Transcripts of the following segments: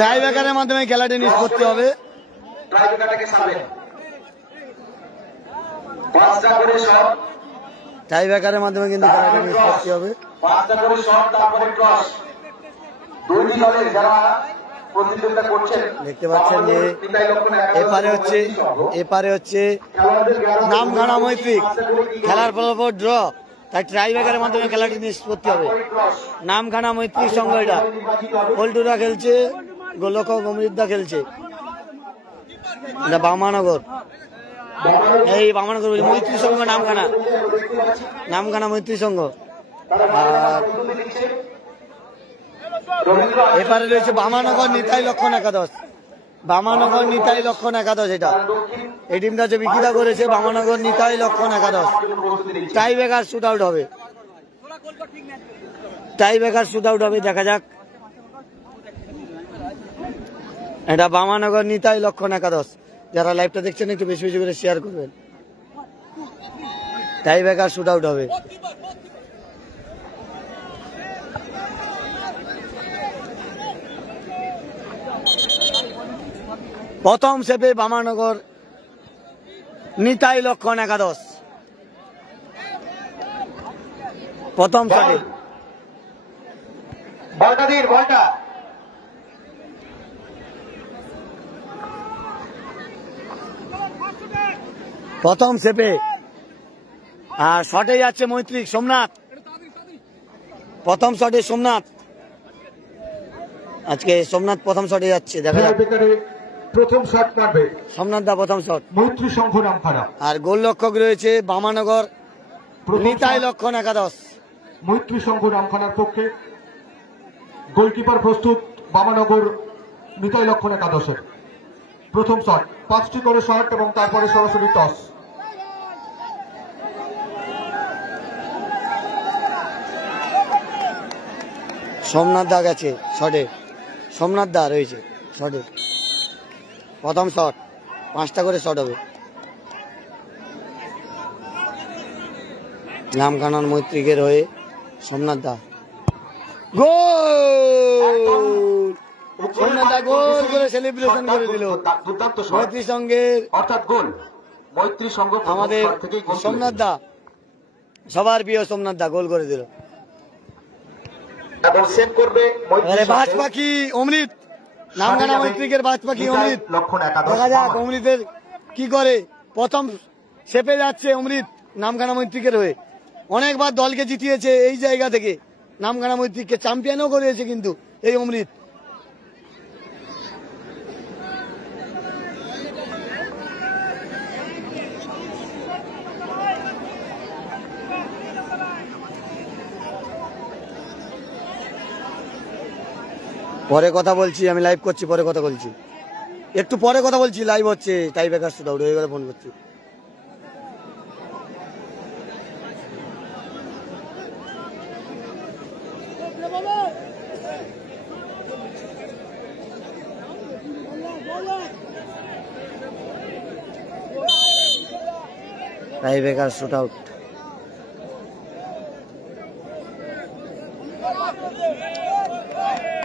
টাইব্রেকারের মাধ্যমে খেলাটি নিষ্পত্তি হবে। টাইব্রেকারের মাধ্যমে কিন্তু খেলাটি নিষ্পত্তি হবে। দেখতে পাচ্ছেন যে এপারে হচ্ছে নামখানা মৈত্রিক, খেলার ফলাফল ড্র, তাই টাইব্রেকারের মাধ্যমে খেলাটি নিষ্পত্তি হবে। নামখানা মৈত্রিক সংঘ, এটা পল্টুরা খেলছে, গোলরক্ষক অমৃতদা খেলছে। এটা বামানগর, এই বামানগর মৈত্রী সংঘ, নামখানা মৈত্রী সংঘ। আর এপারে রয়েছে বামানগর নিতাই লক্ষণ একাদশ, বামানগর নিতাই লক্ষণ একাদশ। এটা এই টিমটা যে বিকিদা করেছে বামানগর নিতাই লক্ষণ একাদশ। টাইব্রেকার শুট আউট হবে, টাইব্রেকার শুট আউট হবে। দেখা যাক, এটা বামানগর নিতাই লক্ষণ একাদশ। যারা লাইভটা দেখছেন একটু বেশি বেশি করে শেয়ার করবেন। টাইব্রেকার শুট আউট হবে। প্রথম সেপে বামানগর নিতাই লক্ষণ একাদশ। প্রথম শটে প্রথম সেপে, আর শটে যাচ্ছে মৈত্রিক সোমনাথ। প্রথম শটে সোমনাথ, আজকে সোমনাথ প্রথম শটে যাচ্ছে। দেখা যাক, প্রথম শট মারবে সোমনাথ দা, প্রথম শট। মৈত্রী সংঘ নামখানা। আর গোলরক্ষক রয়েছে বামানগর নিতাই লক্ষণ একাদশ। মৈত্রী সংঘ নামখানার পক্ষে গোলকিপার প্রস্তুত বামানগর নিতাই লক্ষণ একাদশের। প্রথম শট, 5টি করে শট এবং তারপরে সরাসরি টস। সোমনাথ দা গেছে শটে, সোমনাথ দা রয়েছে শটে। প্রথম শট, 5টা করে শট হবে। নামখানার মৈত্রিকের হয়ে সোমনাথ দা, গোল! সোমনাথ দা গোল করে সেলিব্রেশন করে দিল। মৈত্রী সঙ্গের অর্থাৎ গোল, মৈত্রী সংঘ আমাদের সোমনাথ দা, সবার প্রিয় সোমনাথ দা গোল করে দিল। বাজ পাখি অমৃত, নামখানা মৈত্রিকের বাজ পাখি অমৃত। দেখা যাক অমৃতের কি করে। প্রথম সেপে যাচ্ছে অমৃত নামখানা মৈত্রিকের হয়ে। অনেকবার দলকে জিতিয়েছে এই জায়গা থেকে, নামখানা মৈত্রিককে চ্যাম্পিয়নও করেছে কিন্তু এই অমৃত। পরে কথা বলছি, আমি লাইভ করছি, পরে কথা বলছি, একটু পরে কথা বলছি, লাইভ হচ্ছে। টাইব্রেকার শুট আউট হয়ে গেলে ফোন করছি। Tiebreaker shoot out.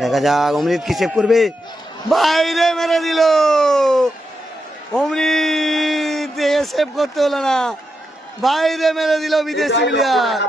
দেখা যাক অমৃত কি সেভ করবে। বাইরে মেরে দিল অমৃত, সেভ করতে হলো না, বাইরে মেরে দিল বিদেশি প্লেয়ার।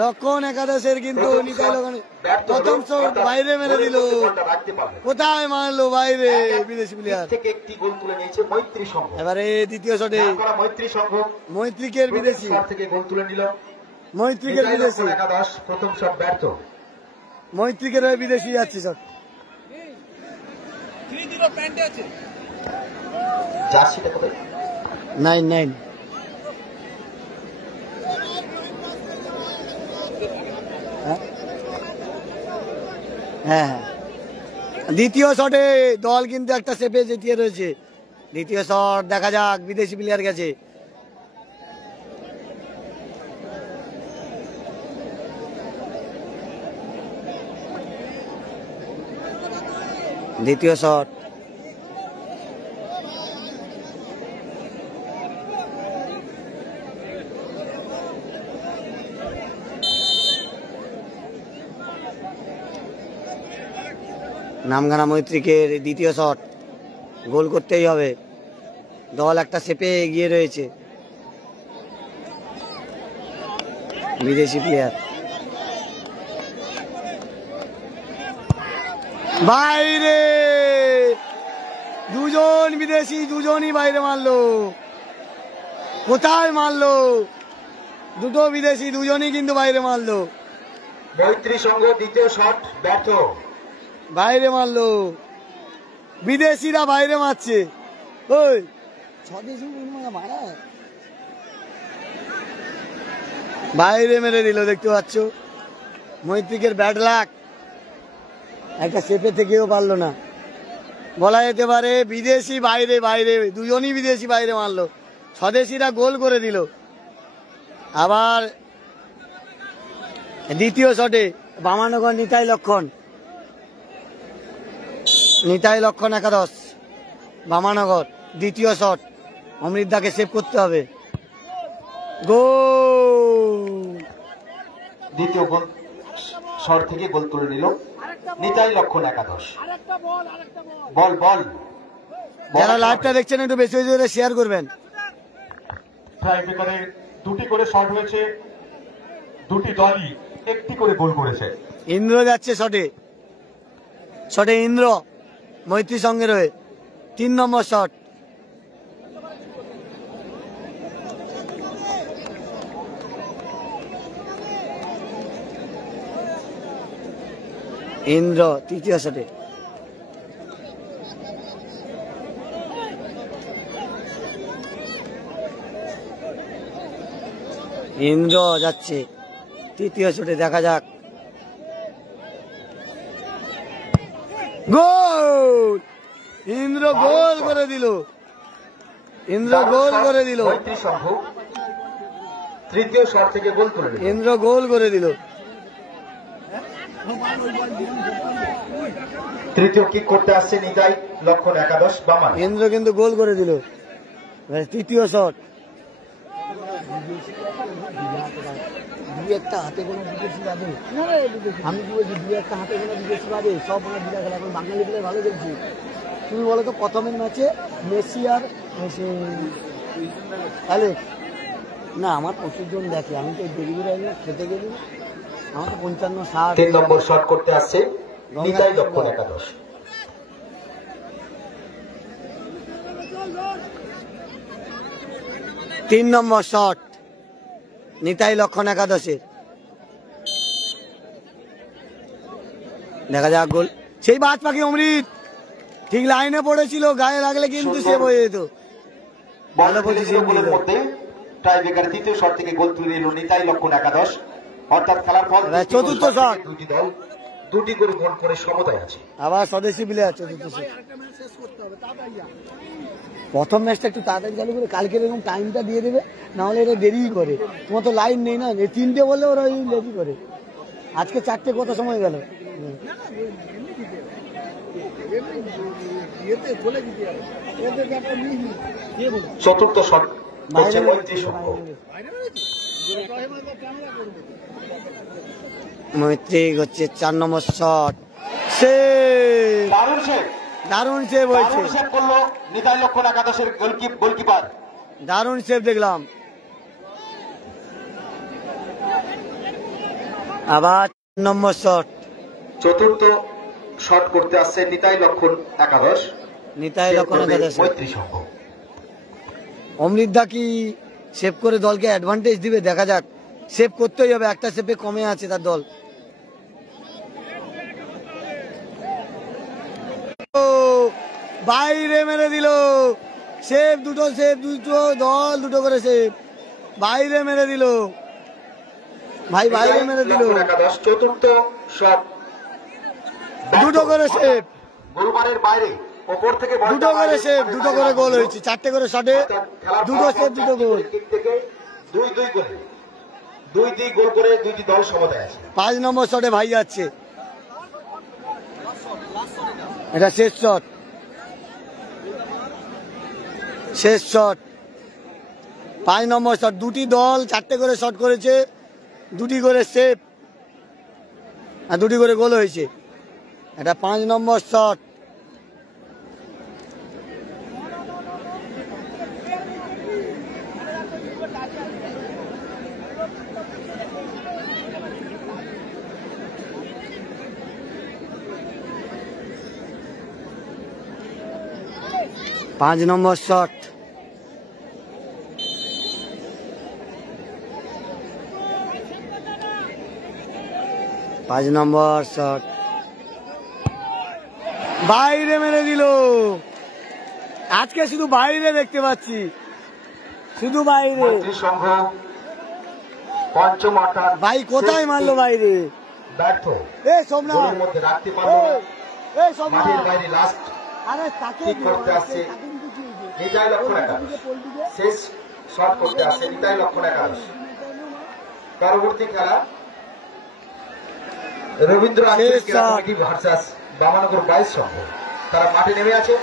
লক্ষণ একাদশের কিন্তু নিতাই লক্ষণ প্রথম শট বাইরে মেরে দিল। কোথায় মারলো? বাইরে, বিদেশি প্লেয়ার। এবারে দ্বিতীয় শটে মৈত্রিকের বিদেশি, মৈত্রিকের বিদেশি, প্রথম শট ব্যর্থ। মৈত্রিকের হয়ে বিদেশি যাচ্ছে শট। Nine nine. হ্যাঁ, দ্বিতীয় শটে দল কিন্তু একটা সেপে জিতিয়ে রয়েছে। দ্বিতীয় শট দেখা যাক, বিদেশি প্লেয়ার গেছে। দ্বিতীয় শট, নামখানা মৈত্রীকের দ্বিতীয় শট, গোল করতেই হবে। দল একটা সেপে এগিয়ে রয়েছে। বিদেশি প্লেয়ার বাইরে, দুজন বিদেশি, দুজনই বাইরে মারলো। কোথায় মারলো? দুটো বিদেশি, দুজনই কিন্তু বাইরে মারলো। মৈত্রী সংঘ দ্বিতীয় শট ব্যর্থ, বাইরে মারলো। বিদেশিরা বাইরে মারছে। ওই বাইরে মেরে দিল, দেখতে পাচ্ছ। মৈত্রীকের ব্যাড লাক, একটা সেপে থেকেও পারলো না। বলা যেতে পারে বিদেশি বাইরে, বাইরে দুজনই বিদেশি বাইরে মারলো। স্বদেশিরা গোল করে দিল। আবার দ্বিতীয় শটে বামানগর নিতাই লক্ষণ, নিতাই লক্ষণ একাদশ বামানগর। দ্বিতীয় শট, অমৃতদাকে সেভ করতে হবে। গোল, দ্বিতীয় গোল শট থেকে গোল তুলে নিল নিতাই লক্ষণ একাদশ। বল বল, যারা লাইভটা দেখছেন একটু বেশি বেশি করে শেয়ার করবেন। টাইব্রেকারে দুটি করে শট হয়েছে, দুটি দলই একটি করে গোল করেছে। ইন্দ্র যাচ্ছে শটে, শটে ইন্দ্র মৈত্রী সঙ্গে রয়ে 3 নম্বর শট। ইন্দ্র তৃতীয় শটে। ইন্দ্র যাচ্ছে তৃতীয় শটে, দেখা যাক। গোল, ইন্দ্র গোল করে দিল, ইন্দ্র গোল করে দিল। মৈত্রী সংঘ তৃতীয় শট থেকে গোল তুলে নিল। ইন্দ্র গোল করে দিল। তৃতীয় কিক করতে আসছে নিতাই লক্ষণ একাদশ বামান। ইন্দ্র কিন্তু গোল করে দিল। তৃতীয় শট, একটা হাতে কোনো বিদেশি বাদে, আমি কি বলছি, একটা হাতে কোনো বিদেশি বাদে সব মানে বিরা খেলা। এখন বাঙালি প্লেয়ার ভালো খেলছি। তুমি বলো তো প্রথমের ম্যাচে মেসি আর অ্যালেক্স, না আমার 25 জন দেখে, আমি তো দেরি করে খেতে গেলি, আমার তো 55-60। 3 নম্বর শট করতে আসছে নিতাই লক্ষণ একাদশ। তিন নম্বর শট নিতাই লক্ষণ একাদশের, দেখা যাক গোল। সেই বাজ পাখি অমৃত ঠিক লাইনে পড়েছিল, গায়ে লাগলে কিন্তু সেভ হয়ে যেত। ভালো পজিশন গোলের মধ্যে টাইব্রেকার তৃতীয় শট থেকে গোল তুলে নিল নিতাই লক্ষণ একাদশ। অর্থাৎ খেলার ফল চতুর্থ শট, দুটি দল দুটি করে গোল করে সমতায় আছে। আবার স্বদেশি প্লেয়ার চতুর্থ শট। প্রথম ম্যাচটা একটু তাড়াতাড়ি চালু করে কালকে এরকম টাইমটা দিয়ে দেবে, নাহলে এটা দেরি করে। তোমার তো লাইন নেই না, 3টে বললে ওরা ওই লেজি করে। আজকে 4টে কত সময় গেল? চতুর্থ শট করছে মৈত্রী সংঘ। মৈত্রী হচ্ছে 4 নম্বর শট, দারুণ সেভ, দারুণ সেভ হয়েছে, দারুণ সেভ করলো নিতাই লক্ষণ একাদশের গোলকিপার। দারুণ সেভ দেখলাম। আবার 4 নম্বর শট, চতুর্থ শট করতে আসছে নিতাই লক্ষণ একাদশ, নিতাই লক্ষণ একাদশ। মৈত্রী সংঘ। অমৃতদা কি সেভ করে দলকে অ্যাডভান্টেজ দিবে? দেখা যাক, সেভ করতেই হবে, একটা সেভে কমে আছে তার দল। বাইরে মেরে দিল, সেভ দুটো, সেভ দুটো, দল দুটো করে সেভ, বাইরে মেরে দিল ভাই, বাইরে মেরে দিল। চতুর্থ শট দুটো করে সেভ, গোলবারের বাইরে, ওপর থেকে দুটো করে সেভ, দুটো করে গোল হয়েছে। 4টে করে শটে দুটো সেভ, দুটো গোল। 2-2 গোলে 2-2 গোল করে দুইটি দল সমতায় আছে। 5 নম্বর শটে ভাই যাচ্ছে, এটা শেষ শট, শেষ শট 5 নম্বর শট। দুটি দল 4টে করে শট করেছে, দুটি করে সেভ আর দুটি করে গোল হয়েছে। এটা 5 নম্বর শট। পাঁচ নম্বর শট। পাঁচ নম্বর শট বাইরে মেরে দিল। আজকে শুধু বাইরে দেখতে পাচ্ছি, শুধু বাইরে। ভাই কোথায় মারলো বাইরে? ব্যর্থ সোমনাথ মধ্যে রাখতে পারলো না। সোমনাথ মাঠের বাইরে লাস্ট আরে তাকে ঠিক করতে আসছে নিতাই লক্ষণ একাদশ। শেষ শট করতে আসছে নিতাই লক্ষণ একাদশ। পরবর্তী খেলা রবীন্দ্র আঞ্চলিক ক্রীড়া কমিটি ভার্সাস বামানগর 22 সংঘ। তারা মাঠে নেমে আছে।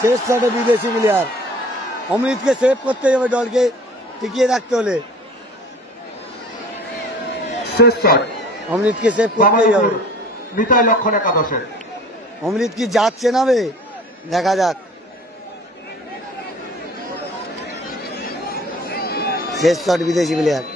শেষ শটে বিদেশি প্লেয়ার অমৃতকে সেভ করতে হবে, দলকে টিকিয়ে রাখতে হলে। শেষ শট অমৃতকে সেভ করতেই হবে। নিতাই লক্ষণ একাদশের। অমৃত কি যাচ্ছে নাবে, দেখা যাক। শেষ শট বিদেশি প্লেয়ার।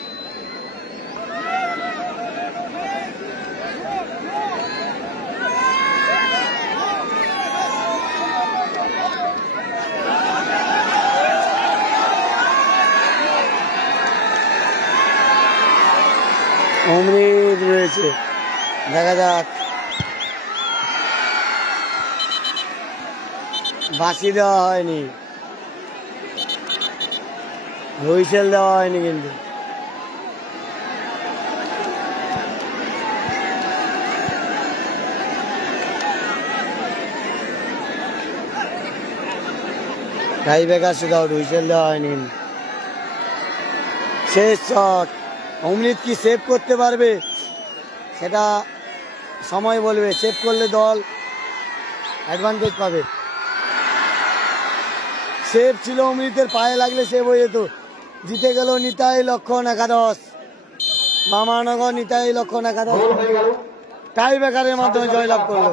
অমৃত রয়েছে, দেখা যাক। বাঁশি দেওয়া হয়নি, হুইসেল দেওয়া হয়নি কিন্তু। টাই ব্রেকার শুধু আউট, হুইসেল দেওয়া হয়নি কিন্তু। শেষ শট অমৃত কি সেভ করতে পারবে সেটা সময় বলবে। সেভ করলে দল অ্যাডভান্টেজ পাবে। সেভ ছিল অমৃতের, পায়ে লাগলে সেভ হয়ে যেত। জিতে গেল নিতাই লক্ষণ একাদশ। বামানগর নিতাই লক্ষণ একাদশ টাই ব্রেকারের মাধ্যমে জয়লাভ করলো।